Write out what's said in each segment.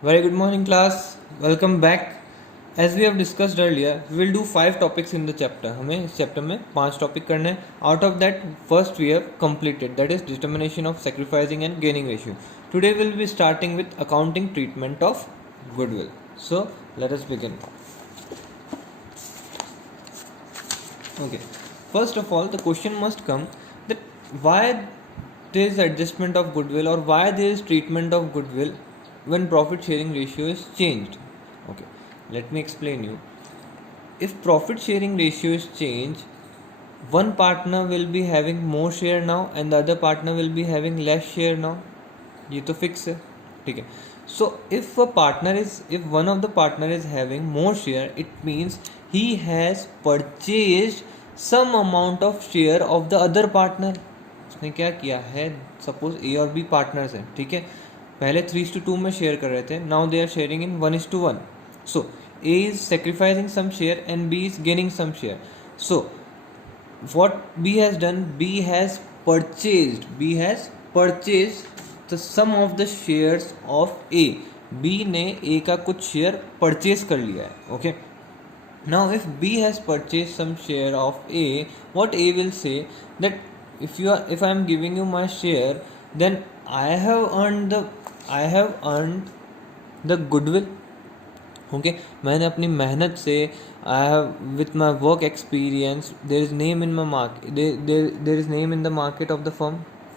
Very good morning, class. Welcome back. As we have discussed earlier, we will do 5 topics in the chapter. हमें इस chapter में 5 topic करने हैं. Out of that, first we have completed, that is determination of sacrificing and gaining ratio. Today we will be starting with accounting treatment of goodwill. So let us begin. Okay. First of all, the question must come that why there is adjustment of goodwill or why there is treatment of goodwill when profit sharing ratio is changed. Okay, let me explain you. If profit sharing ratio is changed, one partner will be having more share now and the other partner will be having less share now. ये तो fix है, ठीक है. So if one of the partner is having more share, it means he has purchased some amount of share of the other partner. उसने क्या किया है, suppose ए और बी पार्टनर्स हैं, ठीक है. पहले 3:2 में शेयर कर रहे थे, now they are sharing in 1:1. So A is sacrificing some share and B is gaining some share. So what B has done, B has purchased the sum of the shares of A. B ने A का कुछ share purchase कर लिया है. Okay, now if B has purchased some share of A, what A will say that if I am giving you my share, then I have earned the goodwill. Okay, मैंने अपनी मेहनत से I have with my work experience there is name in my market, there is name in the market of the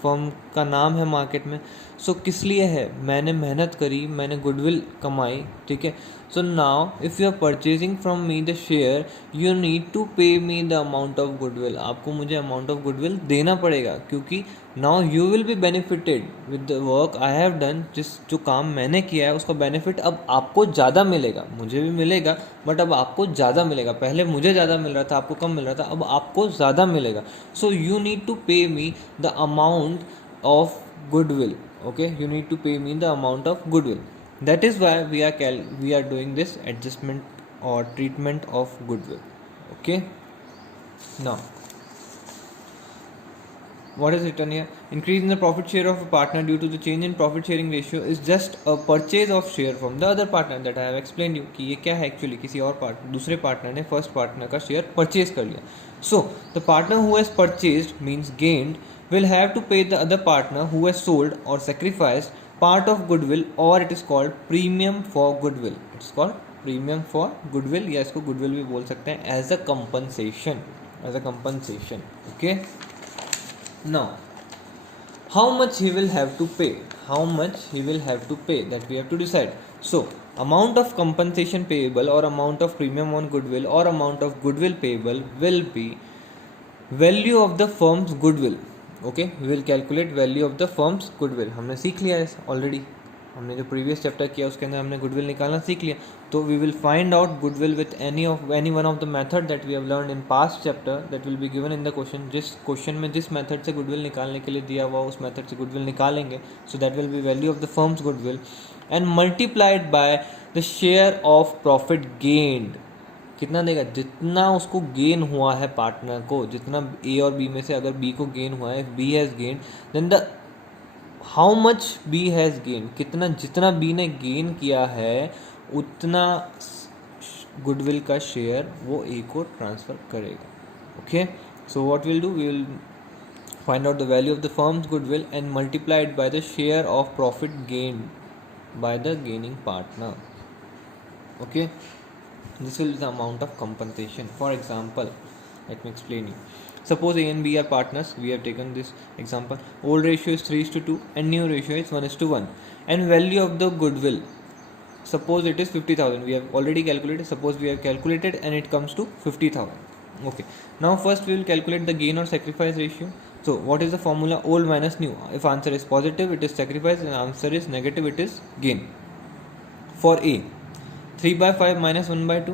firm का नाम है market में. सो किस लिए है, मैंने मेहनत करी, मैंने गुडविल कमाई, ठीक है. So now if you are purchasing from me the share, you need to pay me the amount of goodwill. आपको मुझे अमाउंट ऑफ गुडविल देना पड़ेगा, क्योंकि now you will be benefited with the work I have done. जो काम मैंने किया है उसका बेनिफिट अब आपको ज़्यादा मिलेगा. मुझे भी मिलेगा बट अब आपको ज़्यादा मिलेगा. पहले मुझे ज़्यादा मिल रहा था, आपको कम मिल रहा था, अब आपको ज़्यादा मिलेगा. So you need to pay me the amount of goodwill. Okay, you need to pay me the amount of goodwill. That is why we are doing this adjustment or treatment of goodwill. Okay, now what is written here? Increase in the profit share of a partner due to the change in profit sharing ratio is just a purchase of share from the other partner. That I have explained you कि ये क्या है actually, किसी और दूसरे partner ने first partner का share purchase कर लिया. So the partner who has purchased means gained will have to pay the other partner who has sold or sacrificed part of goodwill, or it is called premium for goodwill. It's called premium for goodwill, या इसको goodwill भी बोल सकते हैं, as a compensation. Okay, now how much he will have to pay, that we have to decide. So amount of compensation payable or amount of premium on goodwill or amount of goodwill payable will be value of the firm's goodwill. Okay, we will calculate value of the firm's goodwill. हमने सीख लिया है already, हमने जो previous chapter किया उसके अंदर हमने गुडविल निकालना सीख लिया. तो we will find out goodwill with any one of the method that we have learn in past chapter, that will be given in the question. जिस क्वेश्चन में जिस मेथड से गुडविल निकालने के लिए दिया हुआ उस मेथड से गुडविल निकालेंगे. So that will B value of the firm's goodwill and multiplied by the share of profit gained. कितना देगा, जितना उसको गेन हुआ है पार्टनर को, जितना ए और बी में से अगर बी को गेन हुआ है, B has gain, then the how much B has gain, कितना जितना बी ने गेन किया है उतना गुडविल का शेयर वो ए को ट्रांसफ़र करेगा. Okay, so what will do, we will find out the value of the firm's goodwill and multiplied by the share of profit gain by the gaining partner. Okay, this will be the amount of compensation. For example, let me explain you. Suppose A and B are partners. We have taken this example. Old ratio is 3:2 and new ratio is 1:1. And value of the goodwill, suppose it is 50,000. We have already calculated. Suppose we have calculated and it comes to 50,000. Okay. Now first we will calculate the gain or sacrifice ratio. So what is the formula? Old minus new. If answer is positive, it is sacrifice, and answer is negative, it is gain. For A, 3/5 minus 1/2.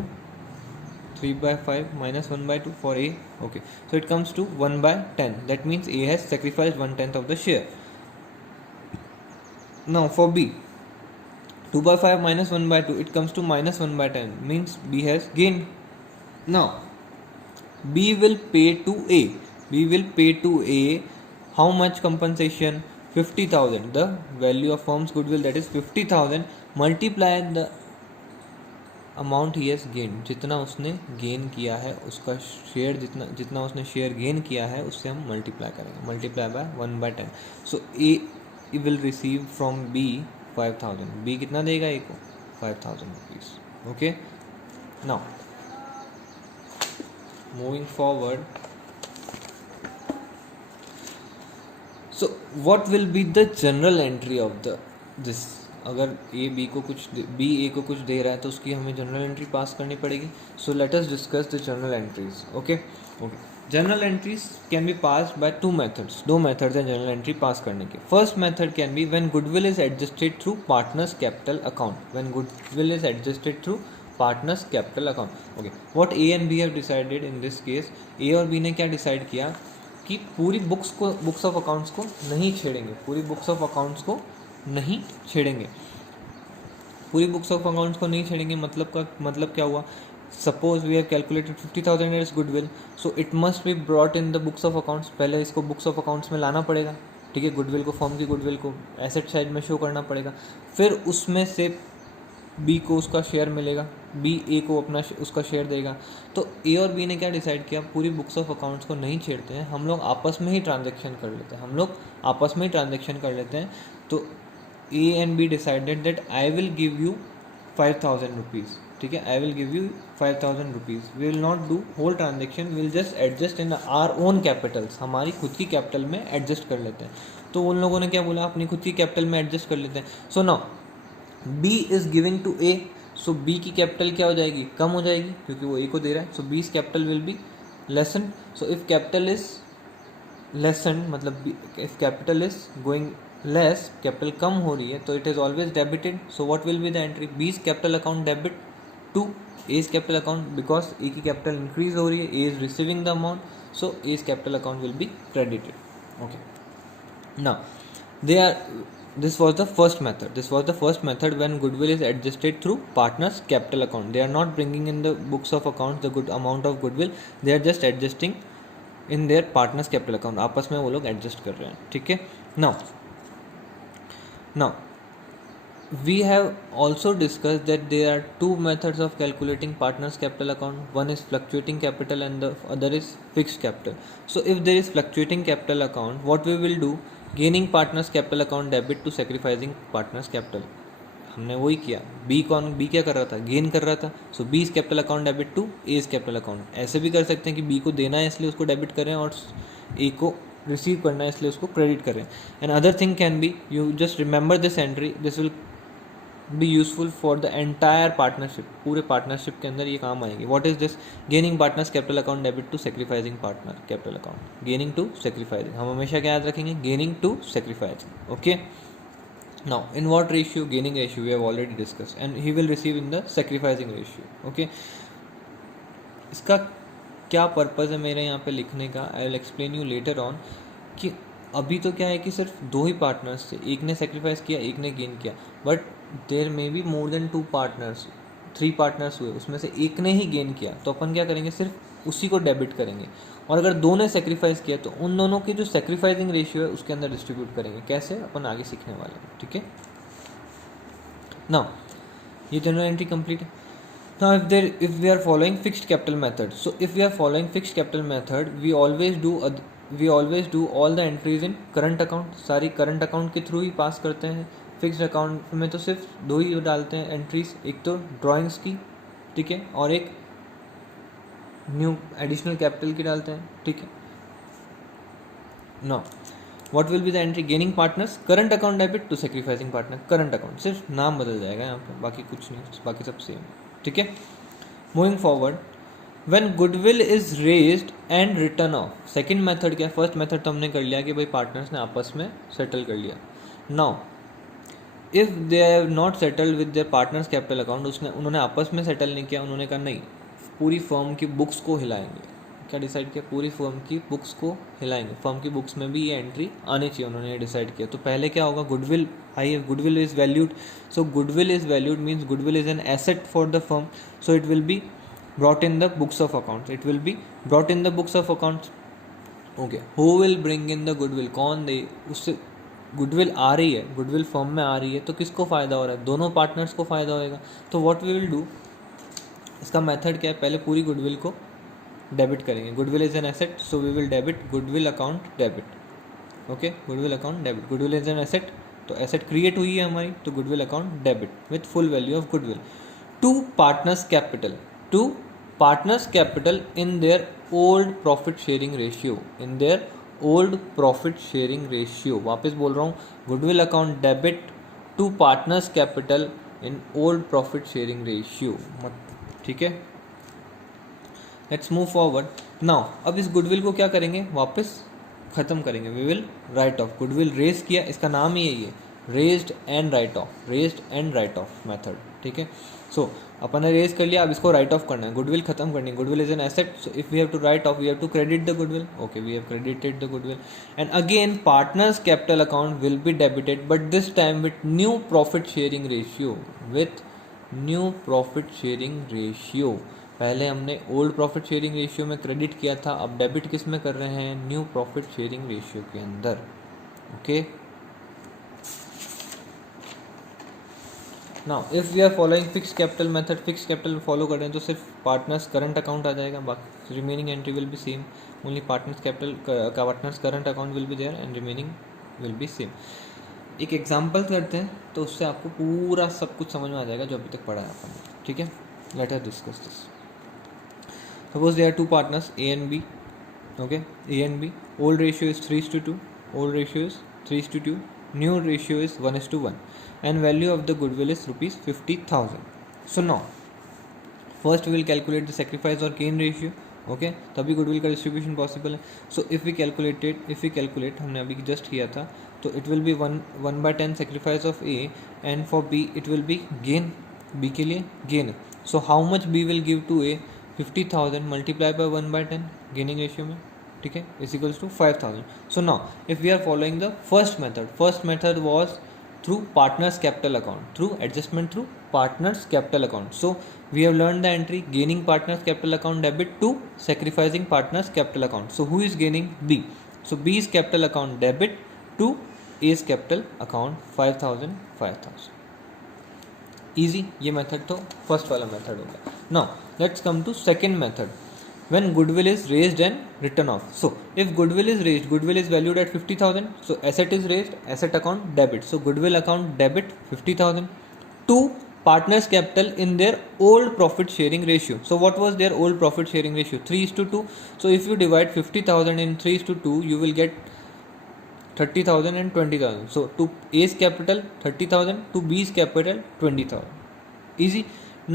3/5 minus 1/2 for A. Okay, so it comes to 1/10. That means A has sacrificed 1/10 of the share. Now for B, 2/5 minus 1/2, it comes to minus 1/10. Means B has gained. Now B will pay to A. How much compensation? 50,000, the value of firm's goodwill, that is 50,000, multiply the amount he has gain, जितना उसने gain किया है उसका share, जितना उसने share gain किया है उससे हम मल्टीप्लाई करेंगे, multiply by 1/10. So A will receive from B 5,000. B कितना देगा ए को? 5,000 rupees. Okay, now moving forward. So what will be the general entry of this? अगर ए बी को कुछ दे रहा है तो उसकी हमें जनरल एंट्री पास करनी पड़ेगी. So let us discuss the journal entries. Okay, journal entries can be pass by two methods. दो मेथड्स हैं जनरल एंट्री पास करने के. First method can be when goodwill is adjusted through partners capital account. When goodwill is adjusted through partners capital account. Okay, what A and B have decided in this case? A और B ने क्या decide किया कि पूरी books of accounts को नहीं छेड़ेंगे. पूरी books of accounts को नहीं छेड़ेंगे. पूरी बुक्स ऑफ अकाउंट्स को नहीं छेड़ेंगे मतलब क्या हुआ? Suppose we have calculated 50,000 as goodwill, so it must be brought in the books of accounts. पहले इसको बुक्स ऑफ अकाउंट्स में लाना पड़ेगा. ठीक है, गुडविल को, फर्म की गुडविल को एसेट साइड में शो करना पड़ेगा. फिर उसमें से बी को उसका शेयर मिलेगा, बी ए को उसका शेयर देगा. तो ए और बी ने क्या डिसाइड किया? पूरी बुक्स ऑफ अकाउंट्स को नहीं छेड़ते हैं, हम लोग आपस में ही ट्रांजेक्शन कर लेते हैं. तो A and B decided that I will give you 5,000 rupees. ठीक है, I will give you 5,000 rupees. We will not do whole transaction, we will just adjust in our own capitals. हमारी खुद की कैपिटल में एडजस्ट कर लेते हैं. तो उन लोगों ने क्या बोला? अपनी खुद की कैपिटल में एडजस्ट कर लेते हैं. So now B is giving to A, सो B की कैपिटल क्या हो जाएगी? कम हो जाएगी, क्योंकि वो A को दे रहा है. So B's capital will be lessen. So if capital is lessen, मतलब if capital is going less, capital कम हो रही है, तो it is always debited. So what will be the entry? B's capital account debit to A's capital account, because A की capital increase हो रही है, A is receiving the amount, so A's capital account will be credited. Okay, now this was the first method when goodwill is adjusted through partners capital account. They are not bringing in the books of accounts the good amount of goodwill, they are just adjusting in their partners capital account. आपस में वो लोग adjust कर रहे हैं. ठीक है, now we have also discussed that there are two methods of calculating partners capital account. One is fluctuating capital and the other is fixed capital. So if there is fluctuating capital account, what we will do? Gaining partners capital account debit to sacrificing partners capital. हमने वही किया. B क्या कर रहा था? Gain कर रहा था. So B is capital account debit to A is capital account. ऐसे भी कर सकते हैं कि बी को देना है इसलिए उसको डेबिट करें और ए को रिसीव करना है इसलिए उसको क्रेडिट करें. And other thing can be, you just remember this entry, this will be useful for the entire partnership. पूरे पार्टनरशिप के अंदर ये काम आएगी. What is this? Gaining partners capital account debit to sacrificing partner capital account. Gaining to sacrificing, हम हमेशा क्या याद रखेंगे? Gaining to sacrificing. Okay, now in what ratio? Gaining ratio we have already discuss, and he will receive in the sacrificing ratio. Okay, इसका क्या purpose है मेरे यहाँ पे लिखने का? I will explain you later on. कि अभी तो क्या है कि सिर्फ दो ही पार्टनर्स थे, एक ने सेक्रीफाइस किया, एक ने गेन किया, but there may be more than 2 partners, 3 partners हुए, उसमें से एक ने ही गेन किया, तो अपन क्या करेंगे? सिर्फ उसी को डेबिट करेंगे. और अगर दो ने सेक्रीफाइस किया तो उन दोनों की जो सेक्रीफाइसिंग रेशियो है उसके अंदर डिस्ट्रीब्यूट करेंगे. कैसे? अपन आगे सीखने वाले हैं. ठीक है, नाउ ये जनरल एंट्री कंप्लीट है. Now if we are following fixed capital method, so if we are following fixed capital method, we always do all the entries in current account. सारी current account के through ही पास करते हैं. Fixed account में तो सिर्फ दो ही डालते हैं एंट्रीज, एक तो ड्राइंग्स की, ठीक है, और एक न्यू एडिशनल कैपिटल की डालते हैं. ठीक है, now what will be the entry? Gaining partners current account debit to sacrificing partner current account. सिर्फ नाम बदल जाएगा यहाँ पे, बाकी कुछ नहीं, बाकी सब सेम. ठीक है, moving forward. When goodwill is raised and return of. Second method क्या? फर्स्ट मेथड तो हमने कर लिया कि भाई पार्टनर्स ने आपस में सेटल कर लिया. Now if they have not settled with their partners capital account, उन्होंने आपस में सेटल नहीं किया, उन्होंने कहा नहीं, पूरी फर्म की बुक्स को हिलाएंगे. क्या डिसाइड किया? पूरी फर्म की बुक्स को हिलाएंगे. फर्म की बुक्स में भी ये एंट्री आनी चाहिए, उन्होंने डिसाइड किया. तो पहले क्या होगा? Goodwill goodwill is valued. So goodwill is valued means goodwill is an asset for the firm. So it will be brought in the books of accounts. Okay, who will bring in the goodwill? कौन दे? उससे goodwill आ रही है, goodwill firm में आ रही है, तो किसको फ़ायदा हो रहा है? दोनों पार्टनर्स को फ़ायदा होएगा. तो व्हाट वी विल डू, इसका मेथड क्या है, पहले पूरी गुडविल को डेबिट करेंगे. Goodwill is an asset, so we will debit goodwill account debit. Okay, goodwill account debit. Goodwill is an asset, तो एसेट क्रिएट हुई है हमारी, तो goodwill account debit with full value of goodwill. To partners capital, to partners capital in their old profit sharing ratio, in their old profit sharing ratio. वापस बोल रहा हूँ, goodwill account debit to partners capital in old profit sharing ratio. ठीक है, let's move forward. Now अब इस goodwill को क्या करेंगे, वापस ख़त्म करेंगे. We will write off. Goodwill raise किया, इसका नाम ही यही है, raised and write off, raised and write off method. ठीक है, सो अपन ने रेज कर लिया, अब इसको राइट ऑफ करना है, गुडविल खत्म करनी है. Goodwill is an asset, so if we have to write off we have to credit the goodwill. Okay, we have credited the goodwill. And again partners capital account will be debited, but this time with new profit sharing ratio, with new profit sharing ratio. पहले हमने old profit sharing ratio में credit किया था, अब debit किस में कर रहे हैं, न्यू प्रॉफिट शेयरिंग रेशियो के अंदर. Okay, now if we are following fix capital method, fix capital follow कर रहे हैं तो सिर्फ पार्टनर्स करंट अकाउंट आ जाएगा, बाकी remaining entry will be same. Only partners capital का partners current account will be there and remaining will be same. एक एग्जांपल करते हैं तो उससे आपको पूरा सब कुछ समझ में आ जाएगा जो अभी तक पढ़ा है अपन. ठीक है, let us discuss this. Suppose there are two partners A and B. Okay, A and B. Old ratio is 3:2. Old ratio is 3:2. New ratio is 1:1. And value of the goodwill is rupees 50,000. So now, first we will calculate the sacrifice or gain ratio. Okay, तभी goodwill का distribution possible है. So if we calculate हमने अभी just किया था, तो it will be 1/10 sacrifice of A, and for B it will be gain. B के लिए gain. So how much B will give to A? 50,000 multiplied by 1/10 gaining ratio में. ठीक है, is equals to 5,000. So now if we are following the first method was through partners capital account, through adjustment through partners capital account. So we have learned the entry gaining partners capital account debit to sacrificing partners capital account. So who is gaining? B. So B's capital account debit to A's capital account 5,000. Easy, ये method तो first वाला method हो गया. Now let's come to second method. When goodwill is raised and written off. So if goodwill is raised, goodwill is valued at 50,000. So asset is raised, asset account debit. So goodwill account debit 50,000 to partners capital in their old profit sharing ratio. So what was their old profit sharing ratio? 3:2. So if you divide 50,000 in 3:2, you will get 30,000 and 20,000. So to A's capital 30,000, to B's capital 20,000. Easy.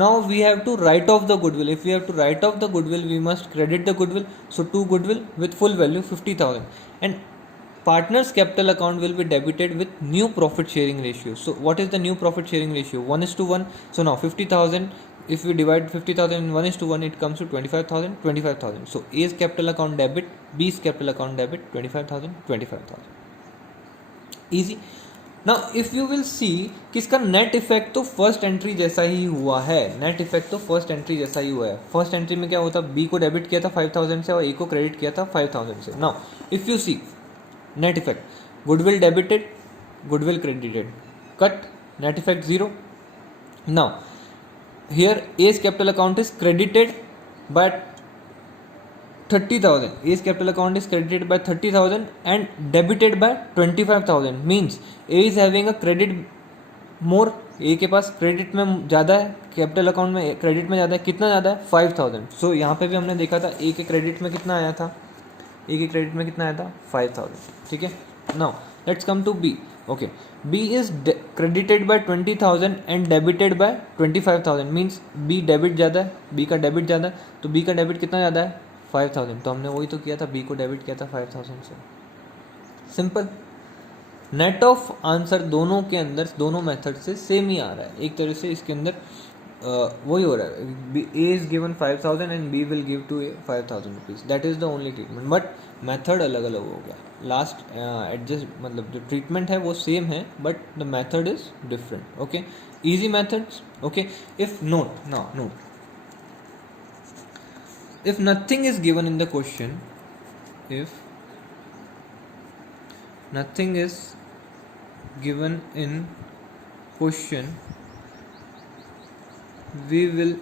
Now we have to write off the goodwill. If we have to write off the goodwill, we must credit the goodwill. So to goodwill with full value 50,000, and partners capital account will be debited with new profit sharing ratio. So what is the new profit sharing ratio? 1:1. So now 50,000, if we divide 50,000 in 1:1, it comes to 25,000. So A's capital account debit, B's capital account debit 25,000. Easy. Now if you will see कि इसका net effect तो first entry जैसा ही हुआ है. Net effect तो first entry जैसा ही हुआ है. फर्स्ट एंट्री में क्या होता, बी को डेबिट किया था 5,000 से और ए को क्रेडिट किया था 5,000 से. Now if you see net effect, goodwill debited, goodwill credited, cut, net effect 0. Now here as capital account is credited by 30,000. A's capital account is credited by 30,000 and debited by 25,000. Means A is having a credit more. A के पास credit में ज़्यादा है, capital account में credit में ज़्यादा है. कितना ज़्यादा है? 5,000. सो यहाँ पे भी हमने देखा था A के क्रेडिट में कितना आया था, A के क्रेडिट में कितना आया था? 5,000. ठीक है. Now let's come to B. Okay, B is credited by 20,000 and debited by 25,000. Means B debit ज़्यादा है, B का डेबिट ज़्यादा है, तो B का डेबिट कितना ज़्यादा है? 5,000. तो हमने वही तो किया था, B को डेबिट किया था 5,000 से. सिंपल. नेट ऑफ आंसर दोनों के अंदर, दोनों मेथड से सेम ही आ रहा है. एक तरह से इसके अंदर वही हो रहा है. A is given 5,000 and B will give to A 5,000 rupees. That is the only treatment. But method अलग अलग हो गया. लास्ट एडजस्ट मतलब जो ट्रीटमेंट है वो सेम है, but the method is different. Okay, easy methods. Okay, if not if nothing is given in the question, if nothing is given in question, we will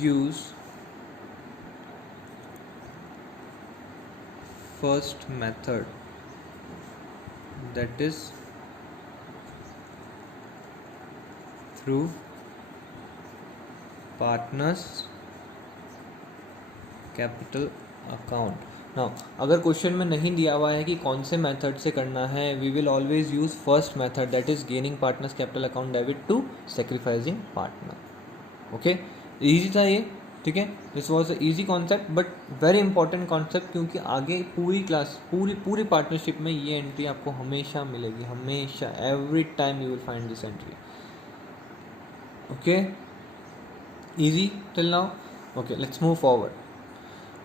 use first method, that is through partners capital account. Now अगर question में नहीं दिया हुआ है कि कौन से method से करना है, we will always use first method, that is gaining partners capital account debit to sacrificing partner. Okay, easy था ये. ठीक है, this was a easy concept but very important concept, क्योंकि आगे पूरी क्लास पूरी पार्टनरशिप में ये एंट्री आपको हमेशा मिलेगी, हमेशा, every time you will find this entry. Okay, easy till now. Okay, let's move forward.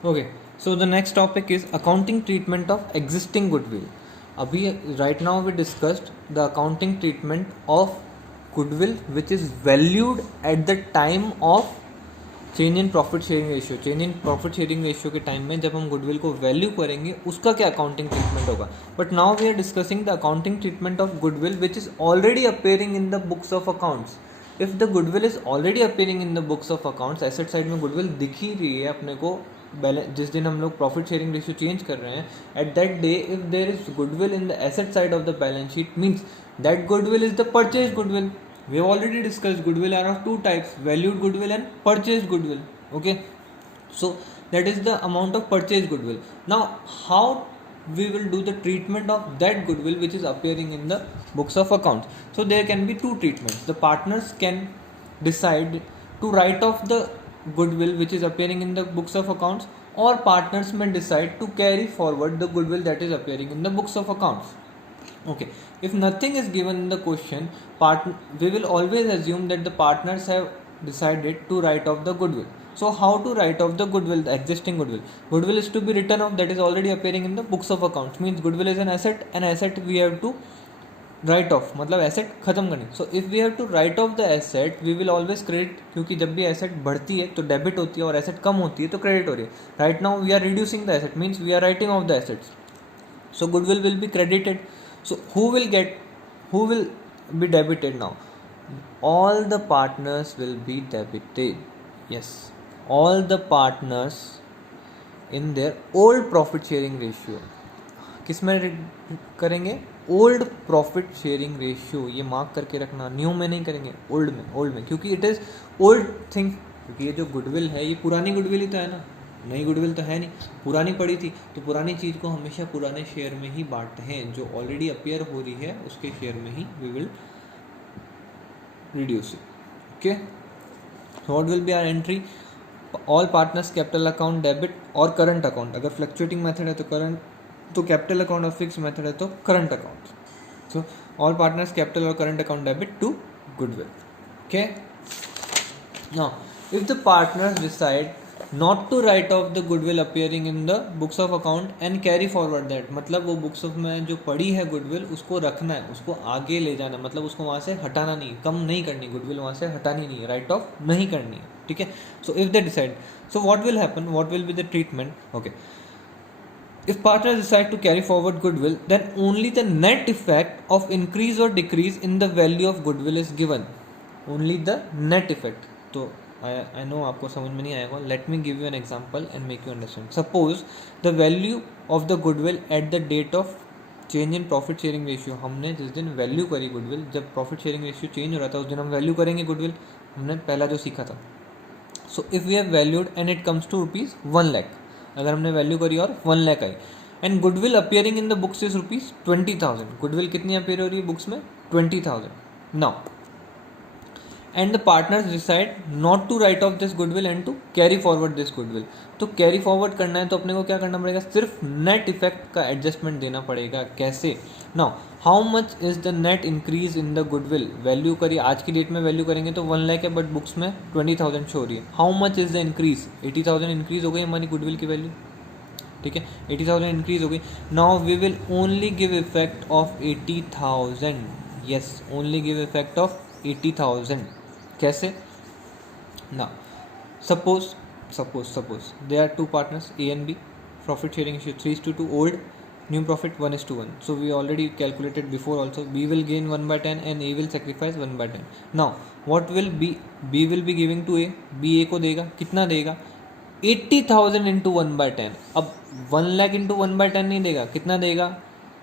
Okay, so the next topic is accounting treatment of existing goodwill. Abhi right now we discussed the accounting treatment of goodwill which is valued at the time of change in profit sharing ratio. Change in profit sharing ratio के time में जब हम goodwill को value करेंगे उसका क्या accounting treatment होगा. But now we are discussing the accounting treatment of goodwill which is already appearing in the books of accounts. If the goodwill is already appearing in the books of accounts, asset side में goodwill दिख ही रही है अपने को, balance जिस दिन हम लोग प्रॉफिट शेयरिंग रेशियो चेंज कर रहे हैं, at that day if there is goodwill in the asset side of the balance sheet, means that goodwill is the purchase goodwill. We have already discussed goodwill are of two types, valued goodwill and purchase goodwill. Okay, so that is the amount of purchase goodwill. Now how we will do the treatment of that goodwill which is appearing in the books of accounts? So there can be two treatments. The partners can decide to write off the goodwill which is appearing in the books of accounts, or partners may decide to carry forward the goodwill that is appearing in the books of accounts. Okay, if nothing is given in the question, we will always assume that the partners have decided to write off the goodwill. So how to write off the goodwill, the existing goodwill? Goodwill is to be written off, that is already appearing in the books of accounts. Means goodwill is an asset we have to write off, मतलब asset खत्म करनी. So if we have to write off the asset, we will always credit, क्योंकि जब भी asset बढ़ती है तो debit होती है और asset कम होती है तो credit हो रही है. Right now we are reducing the asset, means we are writing off the assets. So goodwill will be credited. So who will be debited now? All the partners will be debited. Yes, all the partners in their old profit sharing ratio. किस में करेंगे? Old profit sharing ratio. ये mark करके रखना, new में नहीं करेंगे, old में, क्योंकि इट इज़ ओल्ड थिंग. क्योंकि ये जो गुडविल है ये पुरानी गुडविल ही तो है ना, नई गुडविल तो है नहीं, पुरानी पड़ी थी. तो पुरानी चीज़ को हमेशा पुराने शेयर में ही बांटते हैं, जो ऑलरेडी अपियर हो रही है उसके शेयर में ही we will reduce it. Okay, what will be our entry? All partners capital account debit और करंट अकाउंट. अगर फ्लक्चुएटिंग मेथड है तो करंट, तो कैपिटल अकाउंट और फिक्स मेथड है तो current account. So all partners capital और current account debit to goodwill. Okay, now if the partners decide not to write off the goodwill appearing in the books of account and carry forward that, मतलब वो books of में जो पड़ी है goodwill उसको रखना है, उसको आगे ले जाना, मतलब उसको वहाँ से हटाना नहीं, कम नहीं करनी, गुडविल वहाँ से हटानी नहीं है, राइट ऑफ नहीं करनी है. ठीक है, so if they decide, so what will happen, what will be the treatment? Okay, if partners decide to carry forward goodwill, then only the net effect of increase or decrease in the value of goodwill is given. Only the net effect. तो I know आपको समझ में नहीं आएगा. Let me give you an example and make you understand. Suppose the value of the goodwill at the date of change in profit sharing ratio. हमने जिस दिन value करी गुडविल, जब प्रॉफिट शेयरिंग रेशियो चेंज हो रहा था उस दिन हम वैल्यू करेंगे गुडविल, हमने पहला जो सीखा था. So if we have valued and it comes to rupees 1 lakh, अगर हमने वैल्यू करी और 1 लाख आई, and goodwill appearing in the books is rupees 20,000. Goodwill कितनी अपियर हो रही है बुक्स में? 20,000. Now and the partners decide not to write off this goodwill and to carry forward this goodwill. तो कैरी फॉरवर्ड करना है तो अपने को क्या करना पड़ेगा? सिर्फ नेट इफेक्ट का एडजस्टमेंट देना पड़ेगा. कैसे? Now how much is the net increase in the goodwill? Value करी, आज की डेट में वैल्यू करेंगे तो 1 लाख है, बट बुक्स में 20,000 शो हो रही है. How much is the increase? 80,000 increase हो गई हमारी गुडविल की वैल्यू. ठीक है, 80,000 इंक्रीज हो गई. Now we will only give effect of 80,000. Yes, only give effect of 80,000. कैसे? ना suppose there are two partners A and B, profit sharing ratio 3:2, old, New profit 1:1. So we already calculated before also. B will gain 1/10 and A will sacrifice 1/10. Now what will B will be giving to A. B A को देगा, कितना देगा? 80,000 into 1/10. अब 1 lakh into 1/10 नहीं देगा, कितना देगा?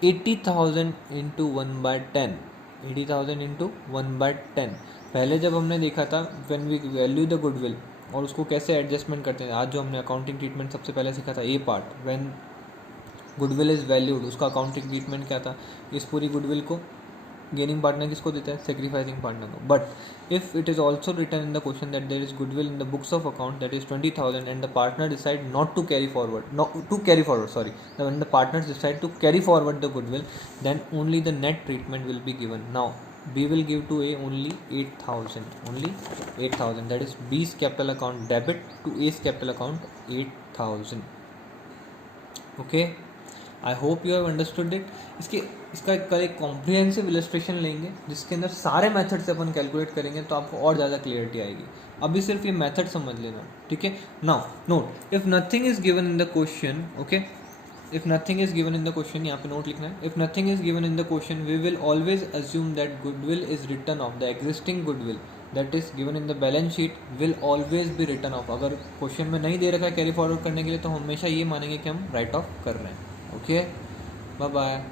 80,000 into 1/10. 80,000 into 1/10. पहले जब हमने देखा था when we value the goodwill और उसको कैसे एडजस्टमेंट करते हैं, आज जो हमने अकाउंटिंग ट्रीटमेंट सबसे पहले सीखा था A part, when goodwill is valued, उसका अकाउंटिंग ट्रीटमेंट क्या था? इस पूरी गुडविल को गेनिंग पार्टनर किसको देता है? सेक्रीफाइसिंग पार्टनर को. But if it is also written in the question that there is goodwill in the books of account that is 20,000 and the partner decide not to carry forward sorry when the partners decide to carry forward the goodwill, then only the net treatment will be given. Now B will give to A only 8,000. That is B's capital account debit to A's capital account 8,000. Okay, I hope you have understood it. इसका कल एक comprehensive illustration लेंगे जिसके अंदर सारे method से अपन calculate करेंगे तो आपको और ज़्यादा क्लियरिटी आएगी. अभी सिर्फ ये मेथड समझ लेना, ठीक है. Now note, if nothing is given in the question, okay, if nothing is given in the question, यहाँ पे नोट लिखना है. if nothing is given in the question, we will always assume that goodwill is written off. the existing goodwill that is given in the balance sheet will always be written off. अगर question में नहीं दे रखा है carry forward करने के लिए तो हमेशा ये मानेंगे कि हम राइट ऑफ कर रहे हैं. Okay, bye bye.